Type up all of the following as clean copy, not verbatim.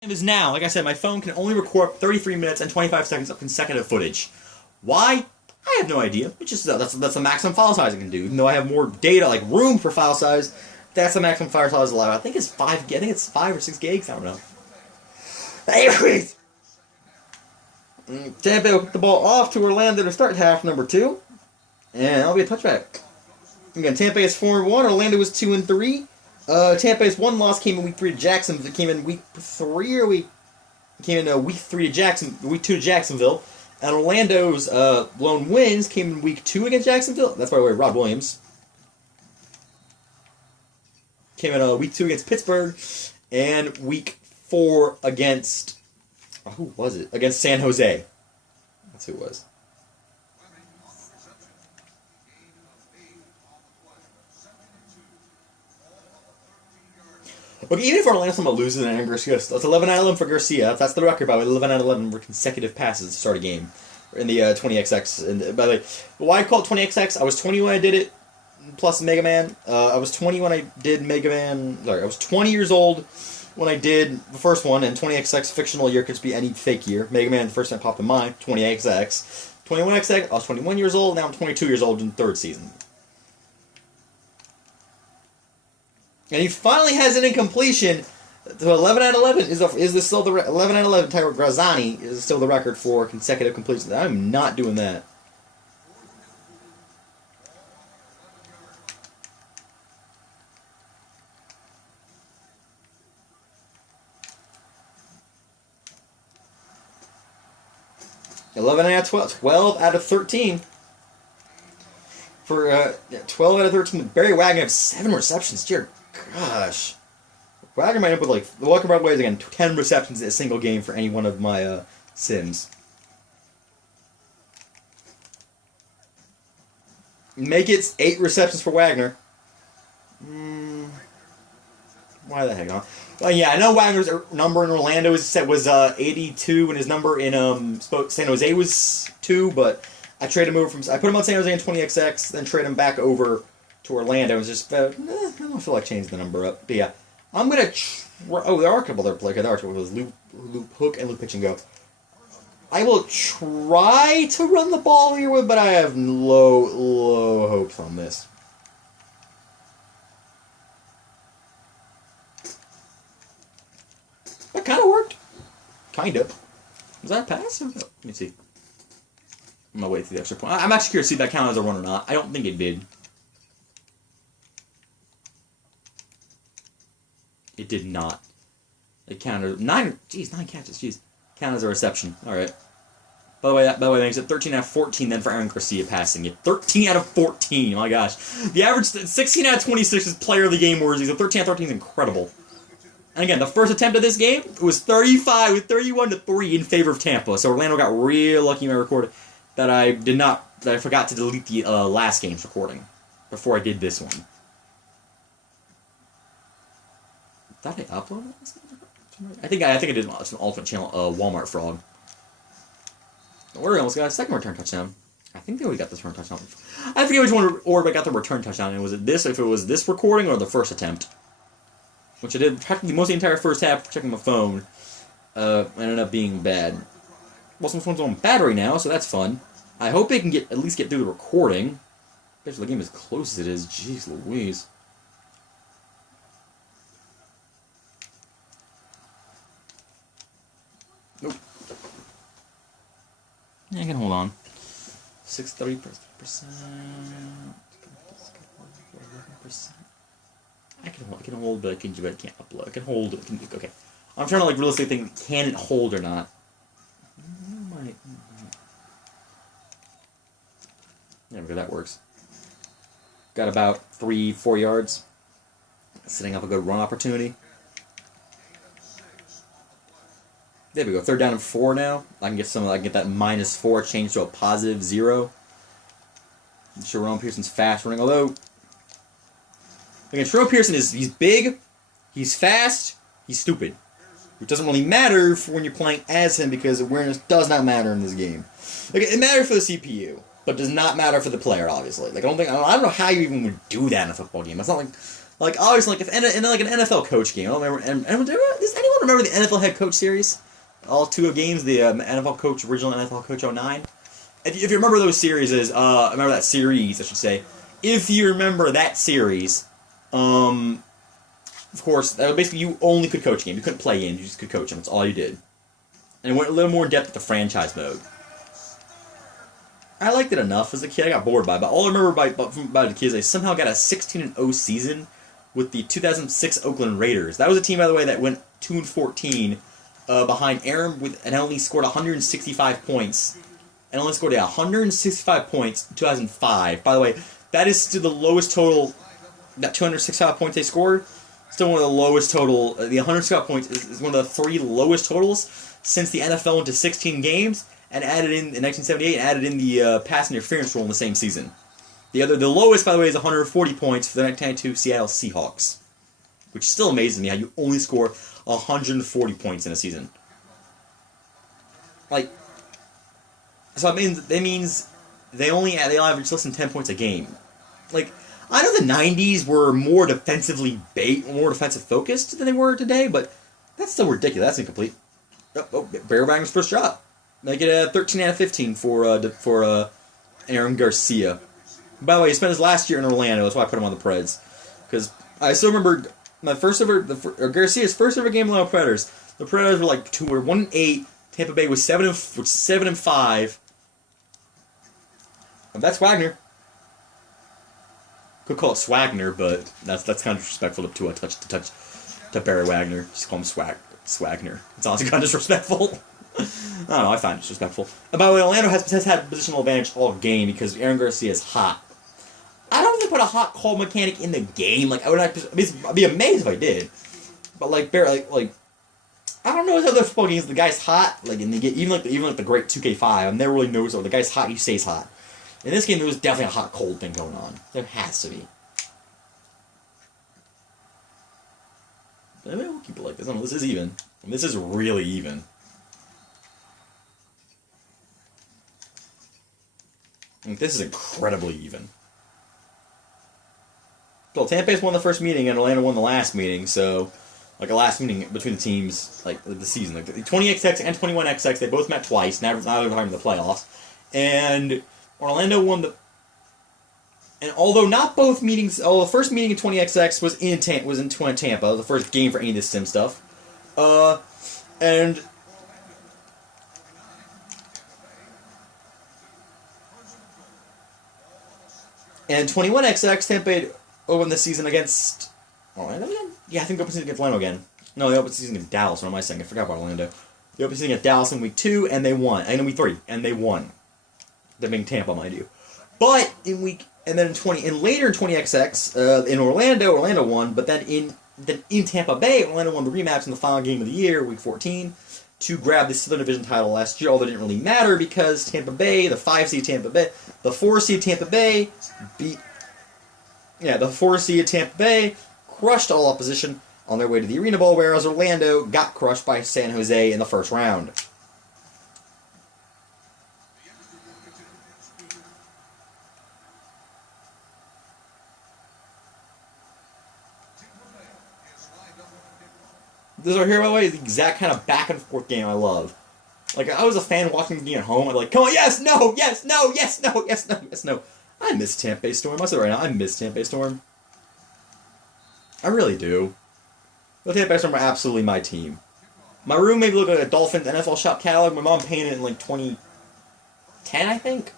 Is now, like I said, my phone can only record 33 minutes and 25 seconds of consecutive footage. Why? I have no idea. It's just that's the maximum file size I can do. Even though I have more data, like room for file size, that's the maximum file size allowed. I think it's 5. I think it's 5 or 6 gigs. I don't know. Anyways, Tampa will put the ball off to Orlando to start half number 2, and that'll be a touchback. Again, Tampa is 4-1. Orlando was 2-3. Tampa's one loss came in week 3 to Jacksonville. It came in week 3 or week 3 to week 2 to Jacksonville. And Orlando's lone wins came in week 2 against Jacksonville. That's by the way, Rob Williams. Came in week 2 against Pittsburgh, and week 4 against who was it? Against San Jose. That's who it was. Okay, even if Orlando somehow loses and Aaron Garcia, that's 11 out of 11 for Garcia. That's the record, by the way. 11 out of 11 were consecutive passes to start a game in the 20XX. And by the way, why I call it 20XX? I was 20 when I did it, plus Mega Man. I was 20 when I did Mega Man. Sorry, I was 20 years old when I did the first one, and 20XX fictional year could just be any fake year. Mega Man, the first time popped in mind, 20XX. 21XX, I was 21 years old. Now I'm 22 years old in the third season. And he finally has an incompletion. So 11 out of 11 is this still the 11 out of 11? Tyler Grazzani is still the record for consecutive completions. I'm not doing that. Twelve out of 13. For 12 out of 13, Barry Wagner has 7 receptions. Dear gosh. Wagner might end up with, like, the welcome right ways again, 10 receptions in a single game for any one of my Sims. Make it 8 receptions for Wagner. Why the heck not? Well, yeah, I know Wagner's number in Orlando was 82, and his number in San Jose was 2, but I traded him over I put him on San Jose in 20XX, then trade him back over to Orlando. It was just, I don't feel like changing the number up. But yeah, I'm going to there are a couple other players. There are two. It was loop hook and loop pitch and go. I will try to run the ball here, but I have low hopes on this. That kind of worked. Kind of. Was that a pass? Let me see. I'm going to wait through the extra point. I'm actually curious to see if that counted as a run or not. I don't think it did. It did not. It counted 9 catches. Jeez. Counted as a reception. Alright. By the way, that makes it 13 out of 14 then for Aaron Garcia passing it. 13 out of 14. My gosh. The average 16 out of 26 is player of the game worthy. So 13 out of 13 is incredible. And again, the first attempt of this game was 31-3 in favor of Tampa. So Orlando got real lucky in my record that I forgot to delete the last game's recording before I did this one. Did I upload it? I think I did some alternate channel Walmart fraud. Oregon almost got a second return touchdown. I think they already got this return touchdown. I forget which one Oregon got the return touchdown. And was it this? If it was this recording or the first attempt, which I did practically most of the entire first half checking my phone, ended up being bad. Well, some phone's on battery now, so that's fun. I hope they can at least get through the recording. Especially the game as close as it is. Jeez Louise. Nope. Yeah, I can hold on. 630%. 11%. I can hold, but I can't upload. I can hold. Okay. I'm trying to realistically think, can it hold or not? There we go, that works. Got about 3-4 yards. Setting up a good run opportunity. There we go. 3rd down and 4 now. I can get that -4 changed to a +0. Jerome Pearson's fast running, although again, Jerome Pearson he's big, he's fast, he's stupid. Which doesn't really matter for when you're playing as him because awareness does not matter in this game. It matters for the CPU, but does not matter for the player, obviously. I don't know how you even would do that in a football game. It's not like obviously if in an NFL coach game. I don't remember. Does anyone remember the NFL Head Coach series? All 2 games, the NFL Coach, original NFL Coach 09. If you remember those series, remember that series, I should say. If you remember that series, of course, that was basically you only could coach a game. You couldn't play in, you just could coach them. That's all you did. And it went a little more in depth with the franchise mode. I liked it enough as a kid. I got bored by it, but all I remember about the kids, they somehow got a 16-0 season with the 2006 Oakland Raiders. That was a team, by the way, that went 2-14 behind Aaron and only scored 165 points. And only scored 165 points in 2005. By the way, that is still the lowest total. That 265 points they scored, still one of the lowest total. The 165 points is one of the 3 lowest totals since the NFL went to 16 games and added in 1978 and added in the pass interference rule in the same season. The lowest, by the way, is 140 points for the 1992 Seattle Seahawks, which still amazes me how you only score 140 points in a season. Like, so that means they average less than 10 points a game. Like, I know the 90s were more defensive focused than they were today, but that's still ridiculous. That's incomplete. Barry Wagner's first drop. Make it a 13 out of 15 for Aaron Garcia. By the way, he spent his last year in Orlando. That's why I put him on the Preds, because I still remember Garcia's first ever game with the Predators. The Predators were 1-8. Tampa Bay was 7-5. That's Wagner. Could call it Swagner, but that's kind of disrespectful to Barry Wagner. Just call him Swagner. It's honestly kind of disrespectful. I don't know. I find it disrespectful. And by the way, Orlando has had positional advantage all game because Aaron Garcia is hot. I don't think they put a hot call mechanic in the game. Like, I'd be amazed if I did. But Barry, I don't know if other football games the guy's hot. Like, and they get even the great 2K5. I never really noticed. The guy's hot. He stays hot. In this game, there was definitely a hot-cold thing going on. There has to be. But maybe we'll keep it like this. I don't know, this is even. This is really even. This is incredibly even. Well, Tampa Bay's won the first meeting, and Orlando won the last meeting, so... a last meeting between the teams, the season. The 20XX and 21XX, they both met twice, neither time in the playoffs. And... Orlando won and although not both meetings, the first meeting in 20XX was in Tampa, the first game for any of this sim stuff, and 21XX, Tampa opened the season against Orlando again. Yeah, I think they opened the season against Orlando again. No, they opened the season against Dallas. What am I saying? I forgot about Orlando. They opened the season against Dallas in week 2, and they won. And in week 3, and they won. Them being Tampa, mind you. But later in 20XX, in Orlando won, but then in Tampa Bay, Orlando won the rematch in the final game of the year, week 14, to grab the Southern Division title last year, although it didn't really matter because Tampa Bay, the 4-seed Tampa Bay crushed all opposition on their way to the Arena Bowl, whereas Orlando got crushed by San Jose in the first round. This right here, by the way, is the exact kind of back-and-forth game I love. I was a fan watching the game at home. I'd be like, come on, yes, no, yes, no, yes, no, yes, no, yes, no. I miss Tampa Bay Storm. I'll say it right now, I miss Tampa Bay Storm. I really do. The Tampa Bay Storm are absolutely my team. My room made me look like a Dolphins NFL shop catalog. My mom painted it in 2010, I think.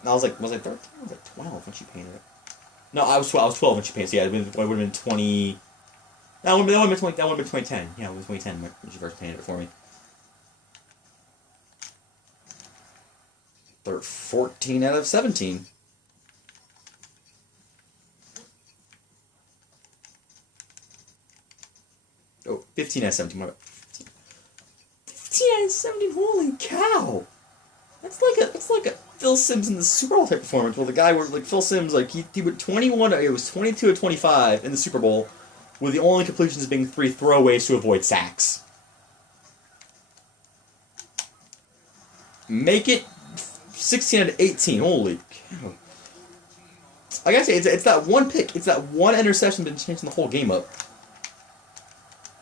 And I was I 13? I was 12 when she painted it. No, I was 12 when she painted it. So yeah, it would have been 20... That would have been 2010. Yeah, it was 2010 when she first painted it for me. 14 out of 17. Oh, 15 out of 17. 15 out of 17. Holy cow! That's like a Phil Simms in the Super Bowl type performance. Well, the guy where Phil Simms he went 21. It was 22 to 25 in the Super Bowl, with the only completions being 3 throwaways to avoid sacks. Make it 16 out of 18. Holy cow. I gotta say, it's that one pick, it's that one interception been changing the whole game up.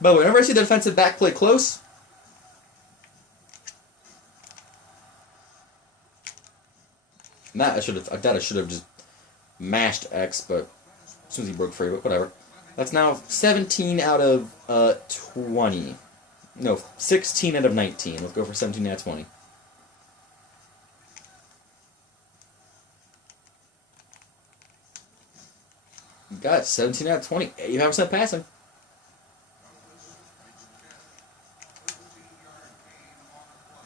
But whenever I see the defensive back play close, that I should have just mashed X, but as soon as he broke free, but whatever. That's now 17 out of 20. No, 16 out of 19. Let's go for 17 out of 20. Got it, 17 out of 20. 85% passing.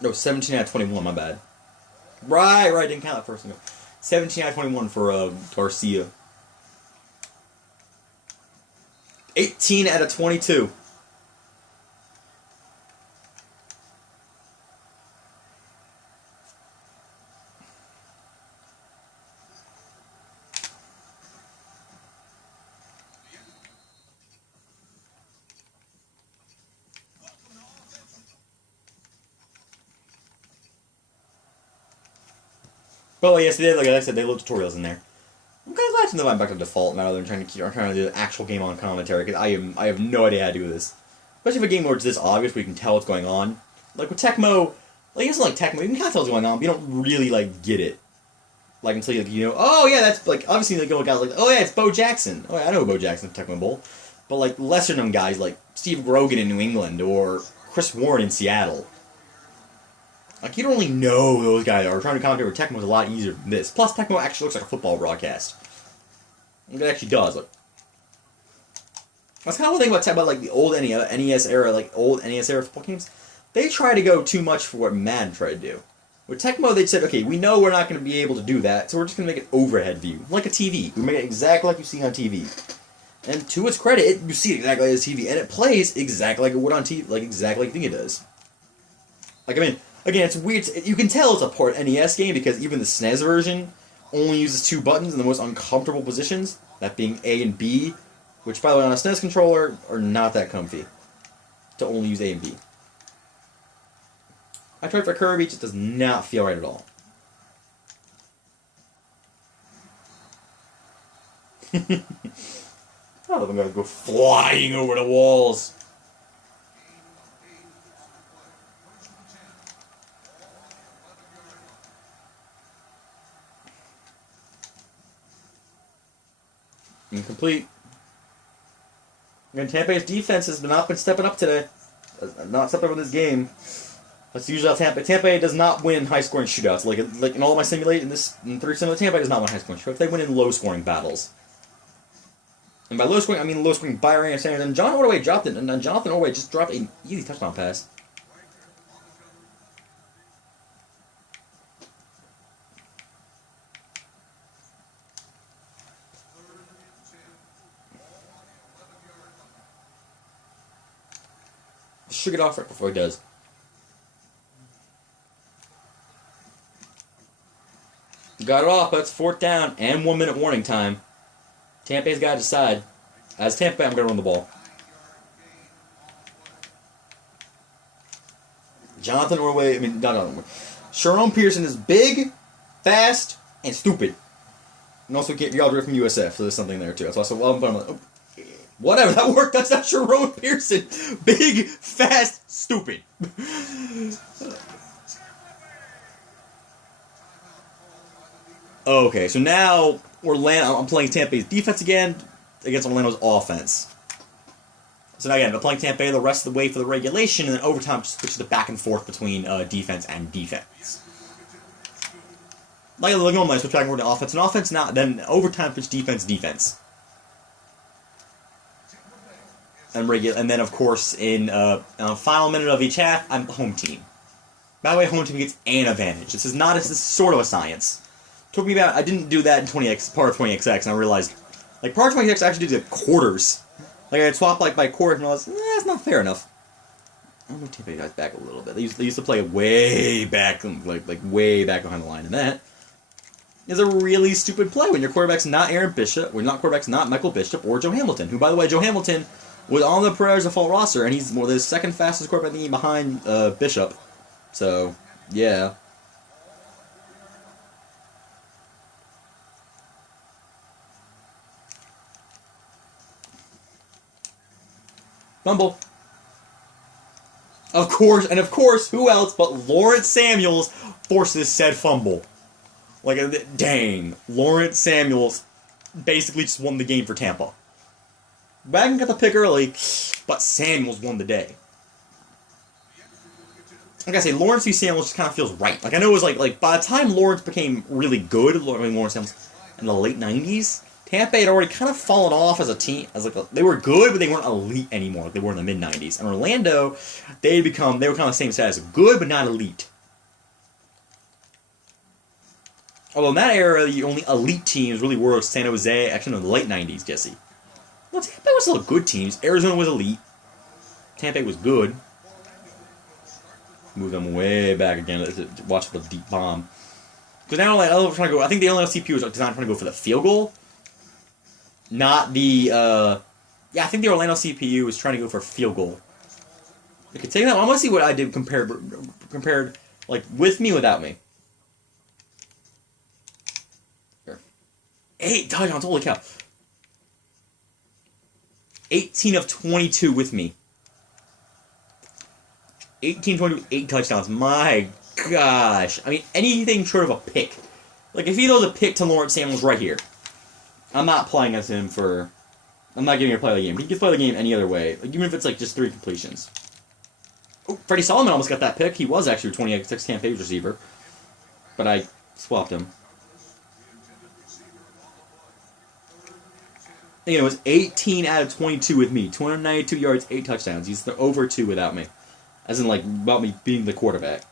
No, 17 out of 21, my bad. Right, didn't count that first one. 17 out of 21 for Garcia. 18 out of 22. Well, yes, they did. Like I said, they load tutorials in there. I'm kind of glad to know I'm back to default now than trying to do the actual game on commentary, because I have no idea how to do this. Especially if a game where it's this obvious, where you can tell what's going on. Like with Tecmo, like it's like Tecmo, you can kind of tell what's going on, but you don't really like get it. Like until you know, oh yeah, that's like obviously like guys like, oh yeah, it's Bo Jackson. Oh yeah, I know Bo Jackson from Tecmo Bowl. But like lesser known guys like Steve Grogan in New England or Chris Warren in Seattle. Like, you don't really know who those guys are. Trying to commentate over Tecmo is a lot easier than this. Plus, Tecmo actually looks like a football broadcast. It actually does. Look. That's kind of one thing about like the old NES era, like old NES era football games. They try to go too much for what Madden tried to do. With Tecmo, they said, okay, we know we're not going to be able to do that, so we're just going to make an overhead view, like a TV. We make it exactly like you see on TV. And to its credit, you see it exactly like a TV, and it plays exactly like it would on TV, like exactly like you think it does. Like, I mean, again, it's weird. You can tell it's a port NES game because even the SNES version only uses two buttons in the most uncomfortable positions, that being A and B, which, by the way, on a SNES controller are not that comfy to only use A and B. I tried for Kirby, it just does not feel right at all. Oh, I'm gonna go flying over the walls. Incomplete. Again, Tampa's defense has not been stepping up today. Not stepping up in this game. That's usually how Tampa does not win high-scoring shootouts. Like in all my simulate in 3 simulator, Tampa does not win high-scoring shootouts. They win in low-scoring battles. And by low-scoring, I mean low-scoring by range standards. And John Ordway dropped it, and Jonathan Ordway just dropped an easy touchdown pass. Should get off right before he does. Got it off, but it's 4th down and 1 minute warning time. Tampa's got to decide. As Tampa, I'm going to run the ball. Jonathan Orway, Sharon Pearson is big, fast, and stupid. And also, you're all from USF, so there's something there too. That's also, well, but I'm like, oh, whatever, that worked. That's not Sharon Pearson. Big, fast, stupid. Okay, so now I'm playing Tampa's defense again against Orlando's offense. So now again, I'm playing Tampa the rest of the way for the regulation, and then overtime switches to back and forth between defense and defense. Like normally, I switch back and forth to offense and offense, now then overtime switch defense. And then of course in final minute of each half, I'm home team. By the way, home team gets an advantage. This is sort of a science. Took me about, I didn't do that in part of 20XX, and I realized, like, part of 20XX I actually did the quarters. Like, I'd swap, like, by quarters, and I was, that's not fair enough. I'm going to take you guys back a little bit. They used to play way back, like way back behind the line, and that is a really stupid play when your quarterback's not Aaron Bishop, when your quarterback's not Michael Bishop or Joe Hamilton, who, by the way, Joe Hamilton was on the Prayers default roster, and he's the second fastest quarterback in the game behind Bishop. So, yeah. Fumble. Of course, who else but Lawrence Samuels forces said fumble. Like, dang. Lawrence Samuels basically just won the game for Tampa. Wagner got the pick early, but Samuels won the day. Like I say, Lawrence v. Samuels just kind of feels right. Like, I know it was like by the time Lawrence became really good, Lawrence Samuels, in the late 90s, Tampa had already kind of fallen off as a team. They were good, but they weren't elite anymore. Like they were in the mid-90s. And Orlando, they were kind of the same status. Good, but not elite. Although in that era, the only elite teams really were San Jose, actually in the late 90s, Jesse. Well, Tampa was still good teams. Arizona was elite. Tampa was good. Move them way back again. Watch for the deep bomb. Because now they're trying to go. I think the only CPU was designed trying to go for the field goal. Not the. Yeah, I think the Orlando CPU was trying to go for a field goal. Okay, take that. I want to see what I did compared like with me, without me. Here. 8 touchdowns. Holy cow. 18 of 22 with me. 18, 22, 8 touchdowns. My gosh. I mean, anything short of a pick. Like, if he throws a pick to Lawrence Samuels right here, I'm not playing as him for... I'm not giving him a play of the game. He can play the game any other way. Like, even if it's, like, just 3 completions. Oh, Freddie Solomon almost got that pick. He was actually a 26 Tampa Bay receiver. But I swapped him. And it was 18 out of 22 with me. 292 yards, 8 touchdowns. He's the over 2 without me. As in, like, about me being the quarterback.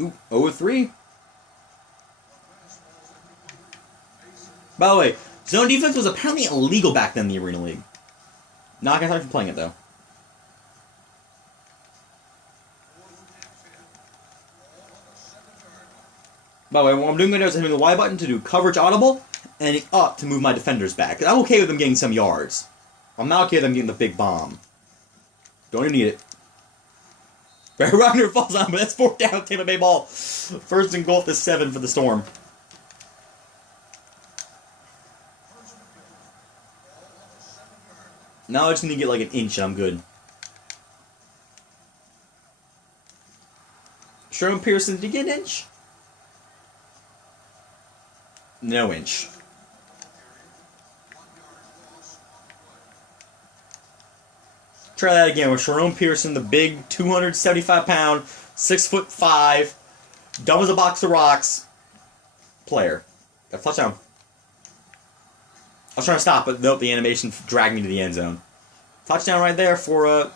Ooh, 0-3. By the way, zone defense was apparently illegal back then in the Arena League. Not gonna start from playing it, though. By the way, what I'm doing right now is hitting the Y button to do coverage audible, and hitting up to move my defenders back. I'm okay with them getting some yards. I'm not okay with them getting the big bomb. Don't even need it. Barry Wagner falls on, but that's 4th down, Tampa Bay ball. 1st and goal to 7 for the Storm. Now I just need to get like an inch and I'm good. Sherman Pearson, did you get an inch? No inch. Try that again with Sharon Pearson, the big 275-pound, 6'5", dumb as a box of rocks player. Got a touchdown. I was trying to stop, but nope, the animation dragged me to the end zone. Touchdown right there for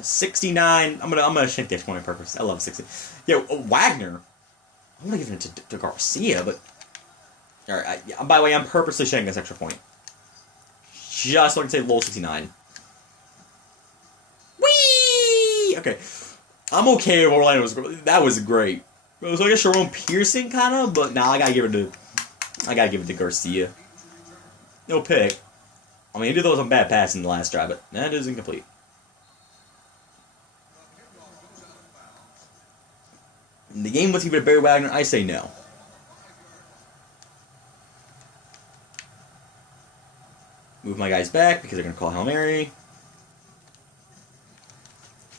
69. I'm gonna shank this one on purpose. I love 60. Yo, Wagner. I'm gonna give it to Garcia, but all right. By the way, I'm purposely shanking this extra point. Just so I can say low 69. Whee! Okay. I'm okay with Orlando's. That was great. So I guess Sharon Pearson kind of, but now I gotta give it to Garcia. No pick. I mean, he did throw some bad passes in the last drive, but that is incomplete. In the game, let's give it to Barry Wagner. I say no. Move my guys back because they're going to call Hail Mary.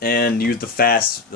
And use the fast